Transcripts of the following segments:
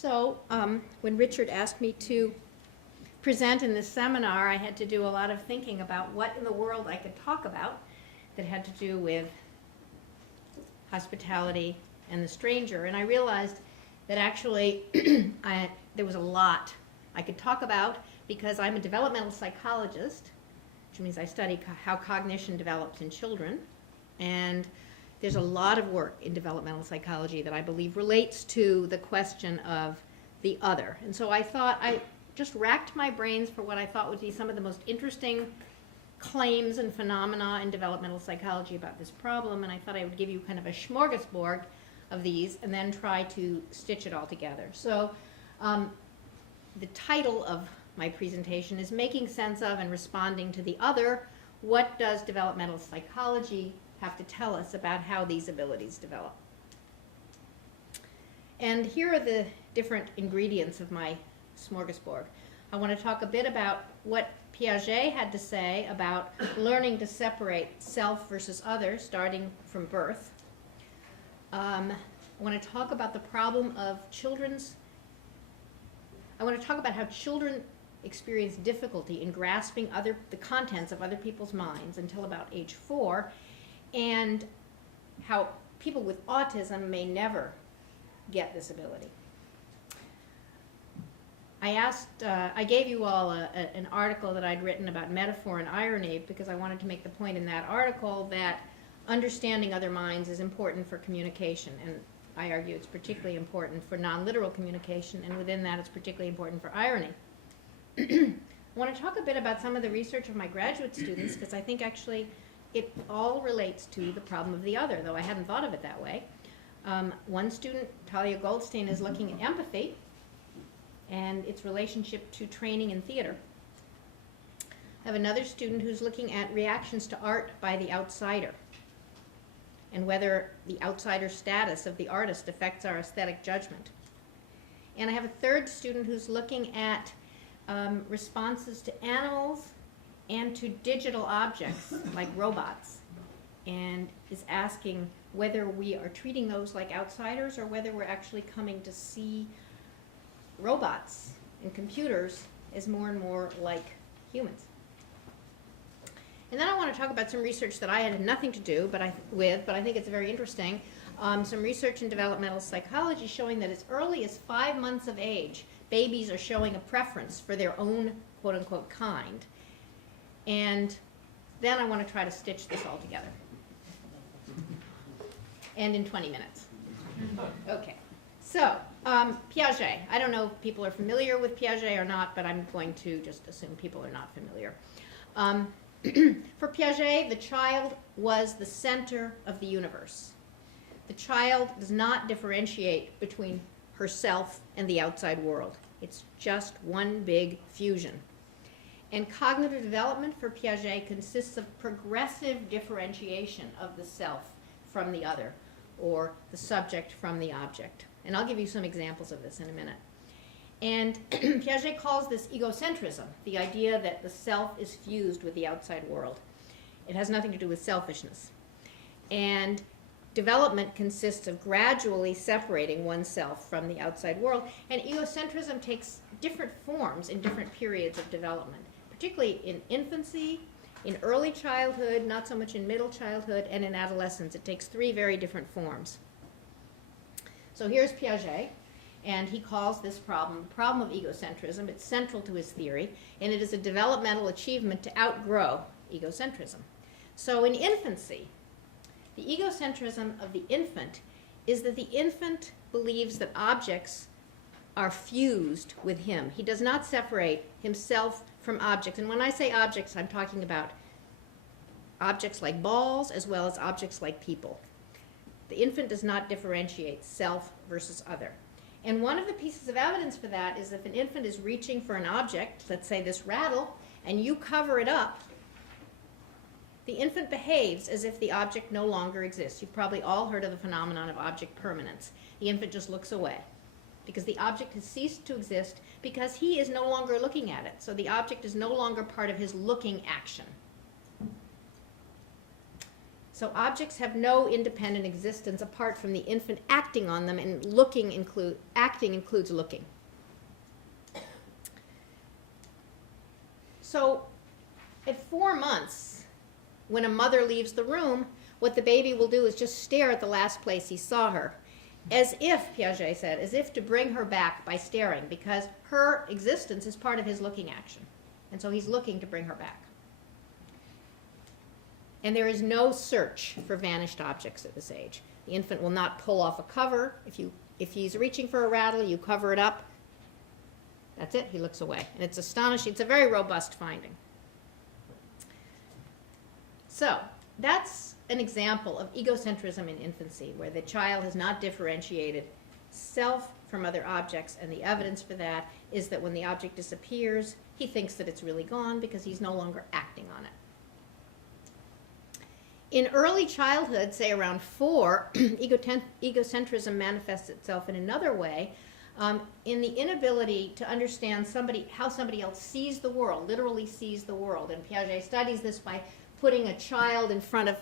So when Richard asked me to present in this seminar, I had to do a lot of thinking about what in the world I could talk about that had to do with hospitality and the stranger. And I realized that actually there was a lot I could talk about because I'm a developmental psychologist, which means I study how cognition develops in children. And there's a lot of work in developmental psychology that I believe relates to the question of the other. And so I thought, I just racked my brains for what I thought would be some of the most interesting claims and phenomena in developmental psychology about this problem, and I thought I would give you kind of a smorgasbord of these and then try to stitch it all together. So the title of my presentation is Making Sense of and Responding to the Other. What does developmental psychology have to tell us about how these abilities develop? And here are the different ingredients of my smorgasbord. I want to talk a bit about what Piaget had to say about learning to separate self versus other starting from birth. I want to talk about the problem of I want to talk about how children experience difficulty in grasping the contents of other people's minds until about age 4, and how people with autism may never get this ability. I gave you all an article that I'd written about metaphor and irony because I wanted to make the point in that article that understanding other minds is important for communication, and I argue it's particularly important for non-literal communication, and within that it's particularly important for irony. I want to talk a bit about some of the research of my graduate students because I think actually it all relates to the problem of the other, though I hadn't thought of it that way. One student, Talia Goldstein, is looking at empathy and its relationship to training in theater. I have another student who's looking at reactions to art by the outsider and whether the outsider status of the artist affects our aesthetic judgment. And I have a third student who's looking at responses to animals and to digital objects like robots, and is asking whether we are treating those like outsiders or whether we're actually coming to see robots and computers as more and more like humans. And then I want to talk about some research that I had nothing to do but I think it's very interesting. Some research in developmental psychology showing that as early as 5 months of age, babies are showing a preference for their own quote-unquote kind. And then I want to try to stitch this all together. And in 20 minutes. Okay. So, Piaget. I don't know if people are familiar with Piaget or not, but I'm going to just assume people are not familiar. For Piaget, the child was the center of the universe. The child does not differentiate between herself and the outside world. It's just one big fusion. And cognitive development for Piaget consists of progressive differentiation of the self from the other, or the subject from the object. And I'll give you some examples of this in a minute. And Piaget calls this egocentrism, the idea that the self is fused with the outside world. It has nothing to do with selfishness. And development consists of gradually separating oneself from the outside world. And egocentrism takes different forms in different periods of development, particularly in infancy, in early childhood, not so much in middle childhood, and in adolescence. It takes 3 very different forms. So here's Piaget, and he calls this problem the problem of egocentrism. It's central to his theory, and it is a developmental achievement to outgrow egocentrism. So in infancy, the egocentrism of the infant is that the infant believes that objects are fused with him. He does not separate himself from objects. And when I say objects, I'm talking about objects like balls as well as objects like people. The infant does not differentiate self versus other. And one of the pieces of evidence for that is if an infant is reaching for an object, let's say this rattle, and you cover it up, the infant behaves as if the object no longer exists. You've probably all heard of the phenomenon of object permanence. The infant just looks away because the object has ceased to exist because he is no longer looking at it. So the object is no longer part of his looking action. So objects have no independent existence apart from the infant acting on them, and acting includes looking. So at 4 months, when a mother leaves the room, what the baby will do is just stare at the last place he saw her, as if, Piaget said, as if to bring her back by staring, because her existence is part of his looking action. And so he's looking to bring her back. And there is no search for vanished objects at this age. The infant will not pull off a cover. If he's reaching for a rattle, you cover it up. That's it, he looks away. And it's astonishing. It's a very robust finding. So that's an example of egocentrism in infancy, where the child has not differentiated self from other objects, and the evidence for that is that when the object disappears, he thinks that it's really gone because he's no longer acting on it. In early childhood, say around 4, egocentrism manifests itself in another way, in the inability to understand how somebody else sees the world, literally sees the world. And Piaget studies this by putting a child in front of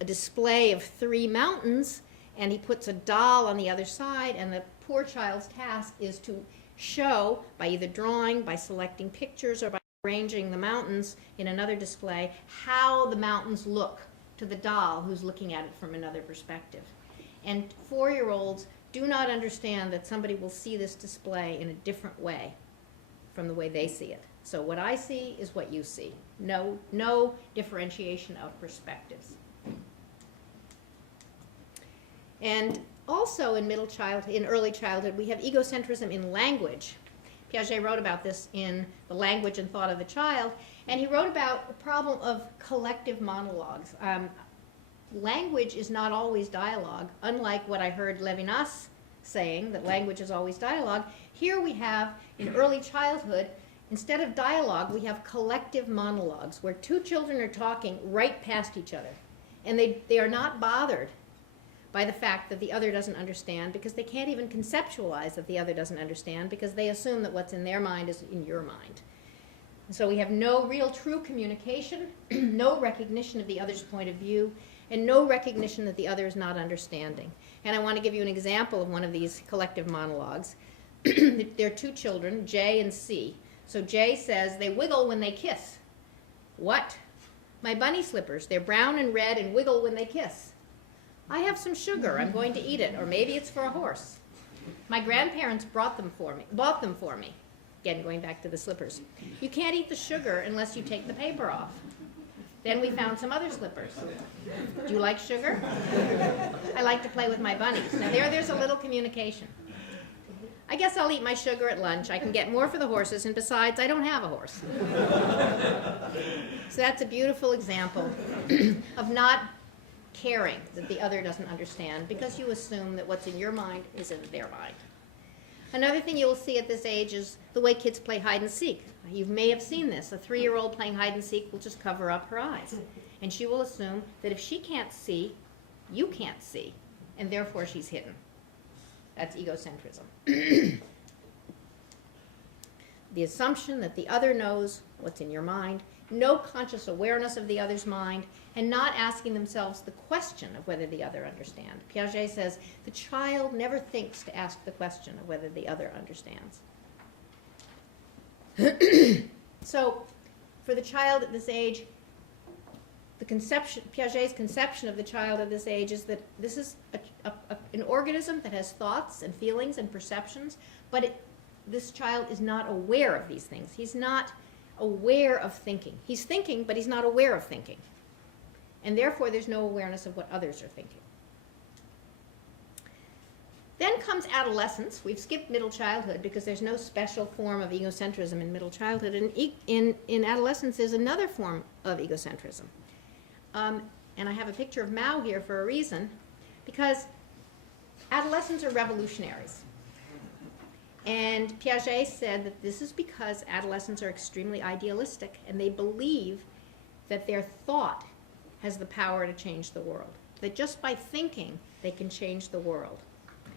a display of 3 mountains, and he puts a doll on the other side, and the poor child's task is to show, by either drawing, by selecting pictures, or by arranging the mountains in another display, how the mountains look to the doll who's looking at it from another perspective. And 4-year-olds do not understand that somebody will see this display in a different way from the way they see it. So what I see is what you see. No differentiation of perspectives. And also in early childhood, we have egocentrism in language. Piaget wrote about this in The Language and Thought of the Child, and he wrote about the problem of collective monologues. Language is not always dialogue, unlike what I heard Levinas saying, that language is always dialogue. Here we have, in early childhood, instead of dialogue, we have collective monologues, where 2 children are talking right past each other. And they are not bothered by the fact that the other doesn't understand, because they can't even conceptualize that the other doesn't understand, because they assume that what's in their mind is in your mind. And so we have no real true communication, no recognition of the other's point of view, and no recognition that the other is not understanding. And I want to give you an example of one of these collective monologues. There are 2 children, J and C. So J says, "They wiggle when they kiss." What? "My bunny slippers, they're brown and red and wiggle when they kiss." "I have some sugar, I'm going to eat it, or maybe it's for a horse." "My grandparents bought them for me. Again, going back to the slippers. "You can't eat the sugar unless you take the paper off." Then we found some other slippers. "Do you like sugar?" "I like to play with my bunnies." Now there's a little communication. "I guess I'll eat my sugar at lunch. I can get more for the horses, and besides, I don't have a horse." So that's a beautiful example of not caring that the other doesn't understand, because you assume that what's in your mind is in their mind. Another thing you'll see at this age is the way kids play hide and seek. You may have seen this. A 3-year-old playing hide and seek will just cover up her eyes. And she will assume that if she can't see, you can't see, and therefore she's hidden. That's egocentrism. The assumption that the other knows what's in your mind, no conscious awareness of the other's mind, and not asking themselves the question of whether the other understands. Piaget says the child never thinks to ask the question of whether the other understands. So for the child at this age, Piaget's conception of the child at this age is that this is an organism that has thoughts and feelings and perceptions, but this child is not aware of these things. He's not aware of thinking. He's thinking, but he's not aware of thinking. And therefore, there's no awareness of what others are thinking. Then comes adolescence. We've skipped middle childhood because there's no special form of egocentrism in middle childhood. And in adolescence, there's another form of egocentrism. And I have a picture of Mao here for a reason, because adolescents are revolutionaries. And Piaget said that this is because adolescents are extremely idealistic, and they believe that their thought has the power to change the world. That just by thinking, they can change the world.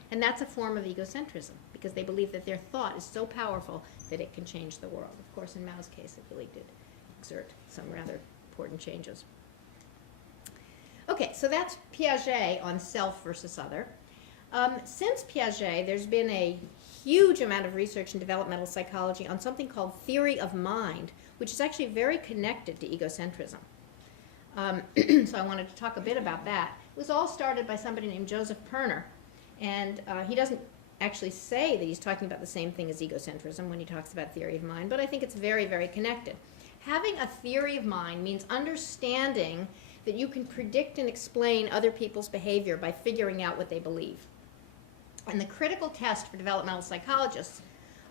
And that's a form of egocentrism, because they believe that their thought is so powerful that it can change the world. Of course, in Mao's case, it really did exert some rather important changes. Okay, so that's Piaget on self versus other. Since Piaget, there's been a huge amount of research in developmental psychology on something called theory of mind, which is actually very connected to egocentrism. So I wanted to talk a bit about that. It was all started by somebody named Joseph Perner, and he doesn't actually say that he's talking about the same thing as egocentrism when he talks about theory of mind, but I think it's very, very connected. Having a theory of mind means understanding that you can predict and explain other people's behavior by figuring out what they believe. And the critical test for developmental psychologists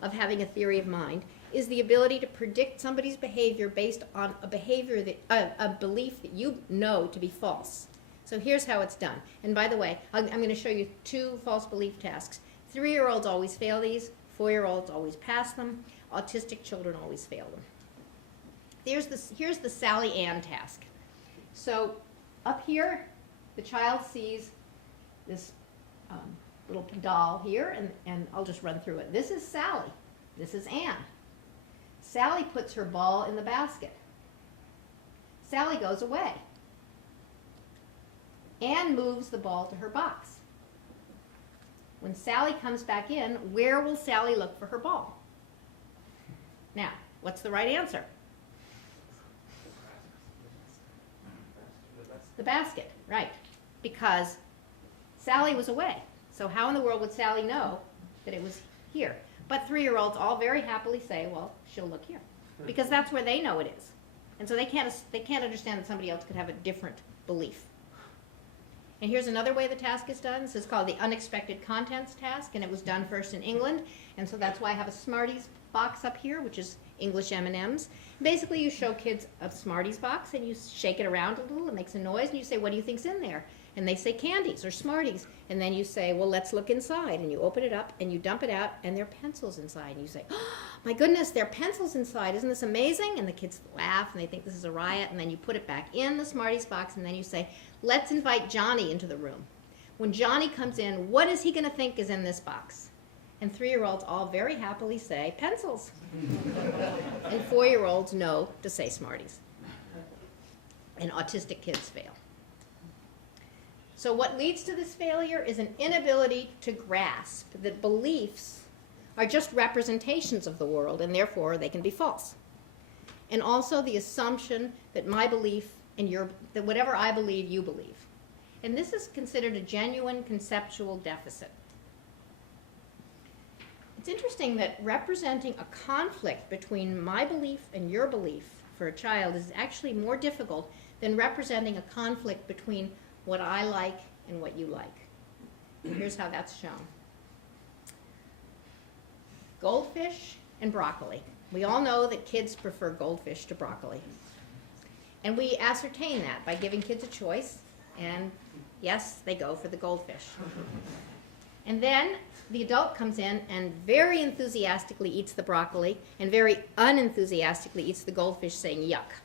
of having a theory of mind is the ability to predict somebody's behavior based on a behavior that a belief that you know to be false. So here's how it's done. And by the way, I'm going to show you 2 false belief tasks. 3-year-olds always fail these. 4-year-olds always pass them. Autistic children always fail them. Here's the Sally Ann task. So up here, the child sees this little doll here, and I'll just run through it. This is Sally. This is Ann. Sally puts her ball in the basket. Sally goes away. Ann moves the ball to her box. When Sally comes back in, where will Sally look for her ball? Now, what's the right answer? The basket, right, because Sally was away. So how in the world would Sally know that it was here? But 3-year-olds all very happily say, well, she'll look here, because that's where they know it is. And so they can't understand that somebody else could have a different belief. And here's another way the task is done. This is called the unexpected contents task, and it was done first in England. And so that's why I have a Smarties box up here, which is English M&Ms. Basically, you show kids a Smarties box, and you shake it around a little. It makes a noise, and you say, what do you think's in there? And they say candies or Smarties. And then you say, well, let's look inside. And you open it up, and you dump it out, and there are pencils inside. And you say, oh, my goodness, there are pencils inside. Isn't this amazing? And the kids laugh, and they think this is a riot. And then you put it back in the Smarties box, and then you say, let's invite Johnny into the room. When Johnny comes in, what is he going to think is in this box? And 3-year-olds all very happily say, pencils. And 4-year-olds know to say Smarties. And autistic kids fail. So what leads to this failure is an inability to grasp that beliefs are just representations of the world, and therefore they can be false. And also the assumption that my belief and that whatever I believe, you believe. And this is considered a genuine conceptual deficit. It's interesting that representing a conflict between my belief and your belief for a child is actually more difficult than representing a conflict between what I like and what you like. And here's how that's shown. Goldfish and broccoli. We all know that kids prefer goldfish to broccoli. And we ascertain that by giving kids a choice, and yes, they go for the goldfish. And then the adult comes in and very enthusiastically eats the broccoli and very unenthusiastically eats the goldfish, saying yuck,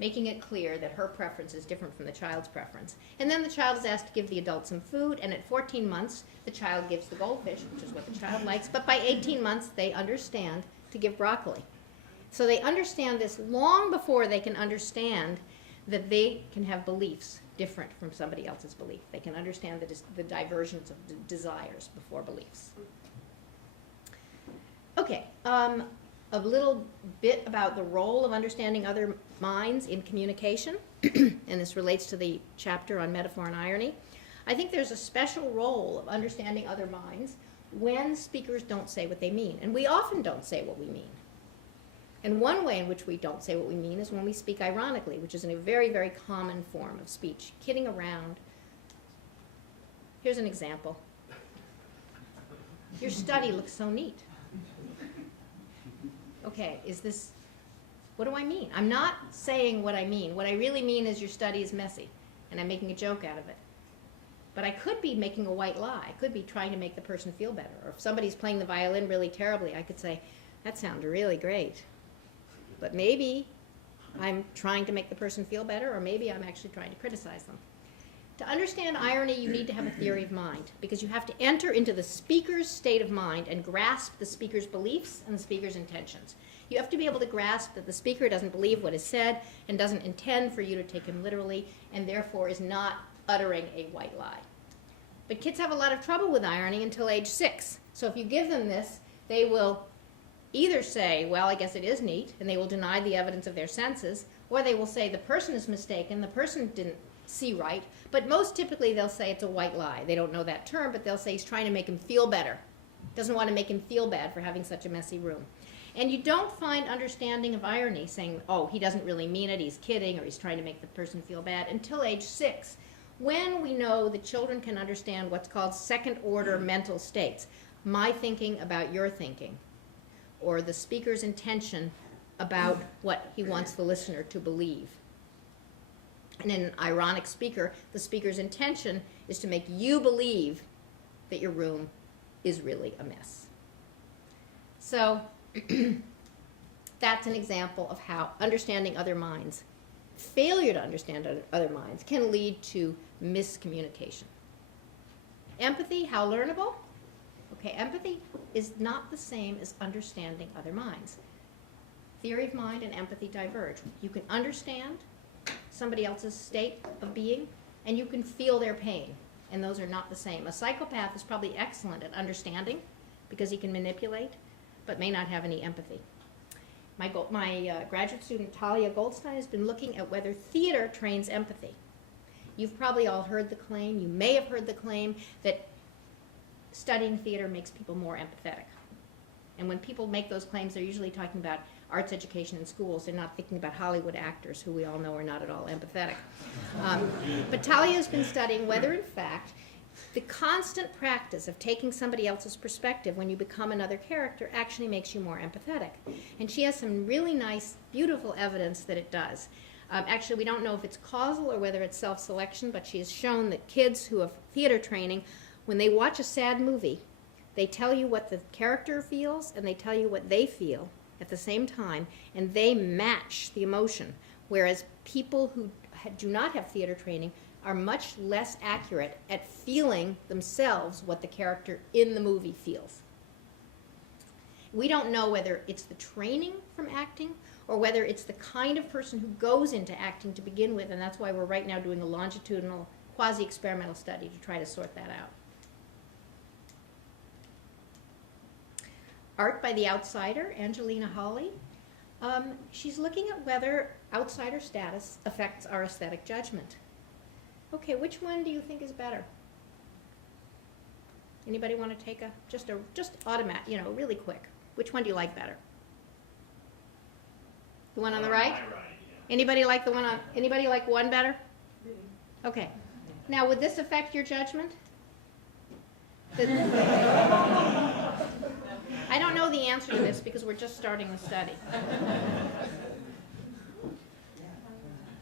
making it clear that her preference is different from the child's preference. And then the child is asked to give the adult some food, and at 14 months, the child gives the goldfish, which is what the child likes, but by 18 months, they understand to give broccoli. So they understand this long before they can understand that they can have beliefs different from somebody else's belief. They can understand the divergence of desires before beliefs. Okay, a little bit about the role of understanding other minds in communication, and this relates to the chapter on metaphor and irony. I think there's a special role of understanding other minds when speakers don't say what they mean, and we often don't say what we mean. And one way in which we don't say what we mean is when we speak ironically, which is a very, very common form of speech, kidding around. Here's an example. Your study looks so neat. Okay, what do I mean? I'm not saying what I mean. What I really mean is your study is messy, and I'm making a joke out of it. But I could be making a white lie. I could be trying to make the person feel better. Or if somebody's playing the violin really terribly, I could say, that sounded really great. But maybe I'm trying to make the person feel better, or maybe I'm actually trying to criticize them. To understand irony, you need to have a theory of mind, because you have to enter into the speaker's state of mind and grasp the speaker's beliefs and the speaker's intentions. You have to be able to grasp that the speaker doesn't believe what is said and doesn't intend for you to take him literally, and therefore is not uttering a white lie. But kids have a lot of trouble with irony until age 6. So if you give them this, they will either say, well, I guess it is neat, and they will deny the evidence of their senses, or they will say the person is mistaken, the person didn't see right, but most typically they'll say it's a white lie. They don't know that term, but they'll say he's trying to make him feel better. Doesn't want to make him feel bad for having such a messy room. And you don't find understanding of irony saying, oh, he doesn't really mean it, he's kidding, or he's trying to make the person feel bad, until age 6, when we know that children can understand what's called second-order mental states. My thinking about your thinking, or the speaker's intention about what he wants the listener to believe. And in an ironic speaker, the speaker's intention is to make you believe that your room is really a mess. So that's an example of how understanding other minds, failure to understand other minds, can lead to miscommunication. Empathy, how learnable? Okay, empathy is not the same as understanding other minds. Theory of mind and empathy diverge. You can understand somebody else's state of being, and you can feel their pain, and those are not the same. A psychopath is probably excellent at understanding because he can manipulate, but may not have any empathy. My graduate student Talia Goldstein has been looking at whether theater trains empathy. You've probably all heard the claim, you may have heard the claim, that studying theater makes people more empathetic. And when people make those claims, they're usually talking about arts education in schools. They're not thinking about Hollywood actors, who we all know are not at all empathetic. But Talia has been studying whether, in fact, the constant practice of taking somebody else's perspective when you become another character actually makes you more empathetic. And she has some really nice, beautiful evidence that it does. Actually, we don't know if it's causal or whether it's self-selection, but she has shown that kids who have theater training, when they watch a sad movie, they tell you what the character feels and they tell you what they feel at the same time, and they match the emotion, whereas people who do not have theater training are much less accurate at feeling themselves what the character in the movie feels. We don't know whether it's the training from acting or whether it's the kind of person who goes into acting to begin with, and that's why we're right now doing a longitudinal quasi-experimental study to try to sort that out. Art by the Outsider, Angelina Hawley. She's looking at whether outsider status affects our aesthetic judgment. Okay, which one do you think is better? Anybody want to take just automatic, really quick? Which one do you like better? The one on the right? Anybody like the one on? Anybody like one better? Okay. Now, would this affect your judgment? I don't know the answer to this because we're just starting the study.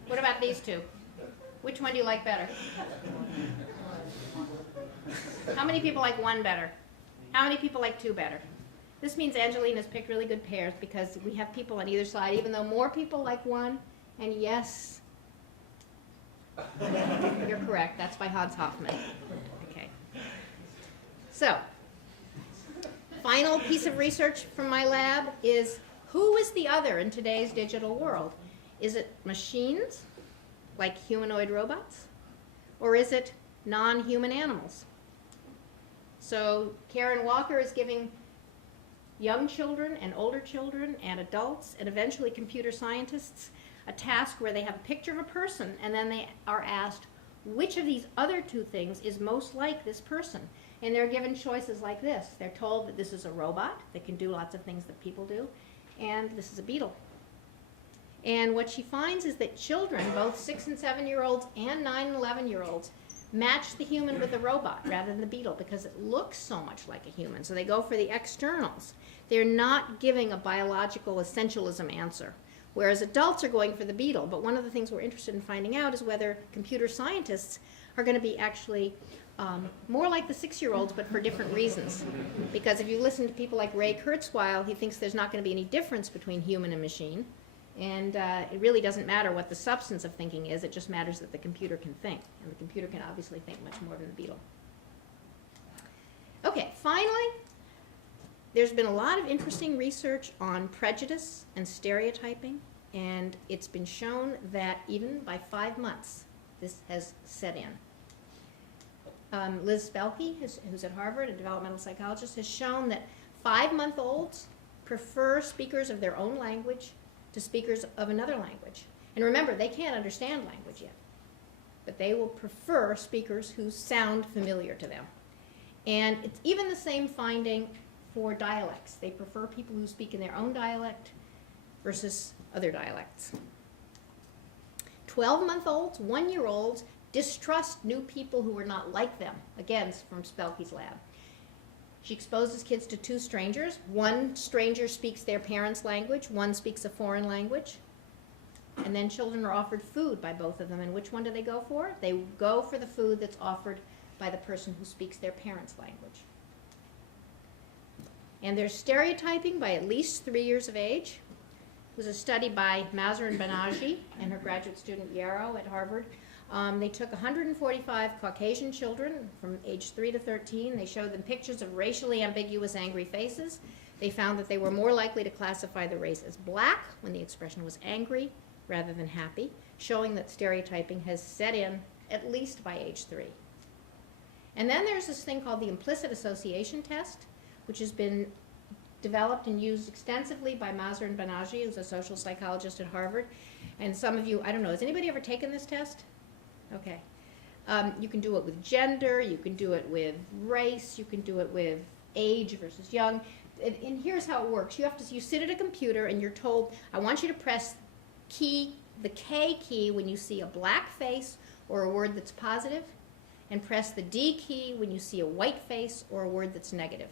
What about these two? Which one do you like better? How many people like one better? How many people like two better? This means Angelina's picked really good pairs because we have people on either side, even though more people like one, and yes, you're correct. That's by Hans Hofmann. Okay. So, final piece of research from my lab is, who is the other in today's digital world? Is it machines, like humanoid robots? Or is it non-human animals? So Karen Walker is giving young children and older children and adults and eventually computer scientists a task where they have a picture of a person and then they are asked which of these other two things is most like this person. And they're given choices like this. They're told that this is a robot that can do lots of things that people do, and this is a beetle. And what she finds is that children, both 6 and 7-year-olds and 9 and 11-year-olds, match the human with the robot rather than the beetle because it looks so much like a human. So they go for the externals. They're not giving a biological essentialism answer, whereas adults are going for the beetle. But one of the things we're interested in finding out is whether computer scientists are going to be actually more like the 6-year-olds, but for different reasons. Because if you listen to people like Ray Kurzweil, he thinks there's not going to be any difference between human and machine. And it really doesn't matter what the substance of thinking is, it just matters that the computer can think. And the computer can obviously think much more than the beetle. Okay, finally, there's been a lot of interesting research on prejudice and stereotyping, and it's been shown that even by 5 months, this has set in. Liz Spelke, who's at Harvard, a developmental psychologist, has shown that 5-month-olds prefer speakers of their own language to speakers of another language. And remember, they can't understand language yet, but they will prefer speakers who sound familiar to them. And it's even the same finding for dialects. They prefer people who speak in their own dialect versus other dialects. 12-month-olds, 1-year-olds, distrust new people who are not like them. Again, it's from Spelke's lab. She exposes kids to 2 strangers. One stranger speaks their parents' language, one speaks a foreign language. And then children are offered food by both of them. And which one do they go for? They go for the food that's offered by the person who speaks their parents' language. And there's stereotyping by at least 3 years of age. It was a study by Mazur and Banaji and her graduate student Yarrow at Harvard. They took 145 Caucasian children from age 3 to 13. They showed them pictures of racially ambiguous angry faces. They found that they were more likely to classify the race as black when the expression was angry rather than happy, showing that stereotyping has set in at least by age 3. And then there's this thing called the implicit association test, which has been developed and used extensively by Mazur and Banaji, who's a social psychologist at Harvard. And some of you, I don't know, has anybody ever taken this test? Okay. You can do it with gender, you can do it with race, you can do it with age versus young. And here's how it works. You sit at a computer and you're told, I want you to press the K key when you see a black face or a word that's positive, and press the D key when you see a white face or a word that's negative.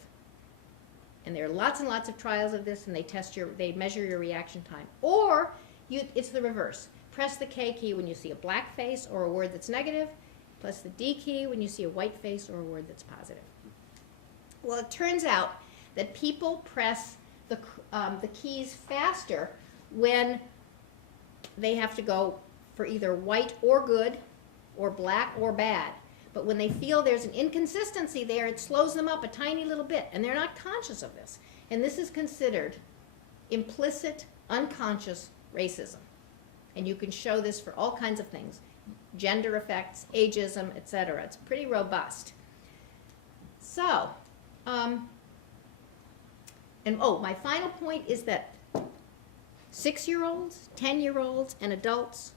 And there are lots and lots of trials of this, and they measure your reaction time. Or it's the reverse. Press the K key when you see a black face or a word that's negative, plus the D key when you see a white face or a word that's positive. Well, it turns out that people press the keys faster when they have to go for either white or good, or black or bad. But when they feel there's an inconsistency there, it slows them up a tiny little bit, and they're not conscious of this. And this is considered implicit, unconscious racism. And you can show this for all kinds of things, gender effects, ageism, etc. It's pretty robust. So, my final point is that 6-year-olds, 10-year-olds, and adults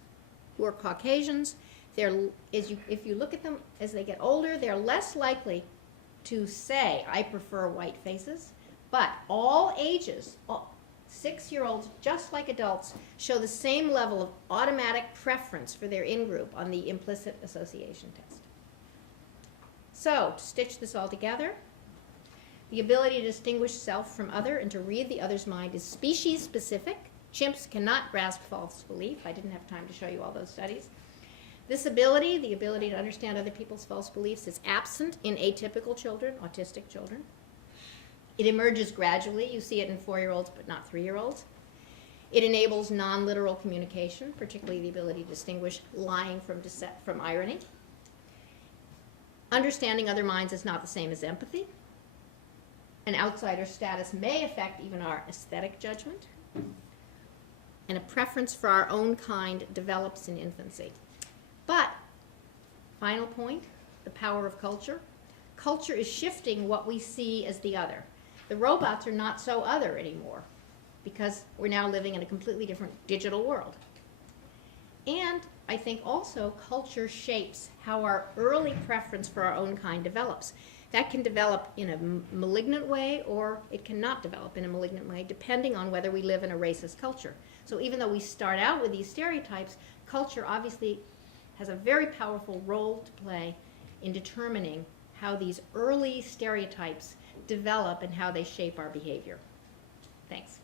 who are Caucasians, if you look at them as they get older, they're less likely to say, I prefer white faces. But all ages, 6-year-olds, just like adults, show the same level of automatic preference for their in-group on the implicit association test. So, to stitch this all together, the ability to distinguish self from other and to read the other's mind is species-specific. Chimps cannot grasp false belief. I didn't have time to show you all those studies. This ability, the ability to understand other people's false beliefs, is absent in atypical children, autistic children. It emerges gradually. You see it in 4-year-olds, but not 3-year-olds. It enables non-literal communication, particularly the ability to distinguish lying from irony. Understanding other minds is not the same as empathy. An outsider status may affect even our aesthetic judgment. And a preference for our own kind develops in infancy. But, final point, the power of culture. Culture is shifting what we see as the other. The robots are not so other anymore because we're now living in a completely different digital world. And I think also culture shapes how our early preference for our own kind develops. That can develop in a malignant way, or it cannot develop in a malignant way, depending on whether we live in a racist culture. So even though we start out with these stereotypes, culture obviously has a very powerful role to play in determining how these early stereotypes develop and how they shape our behavior. Thanks.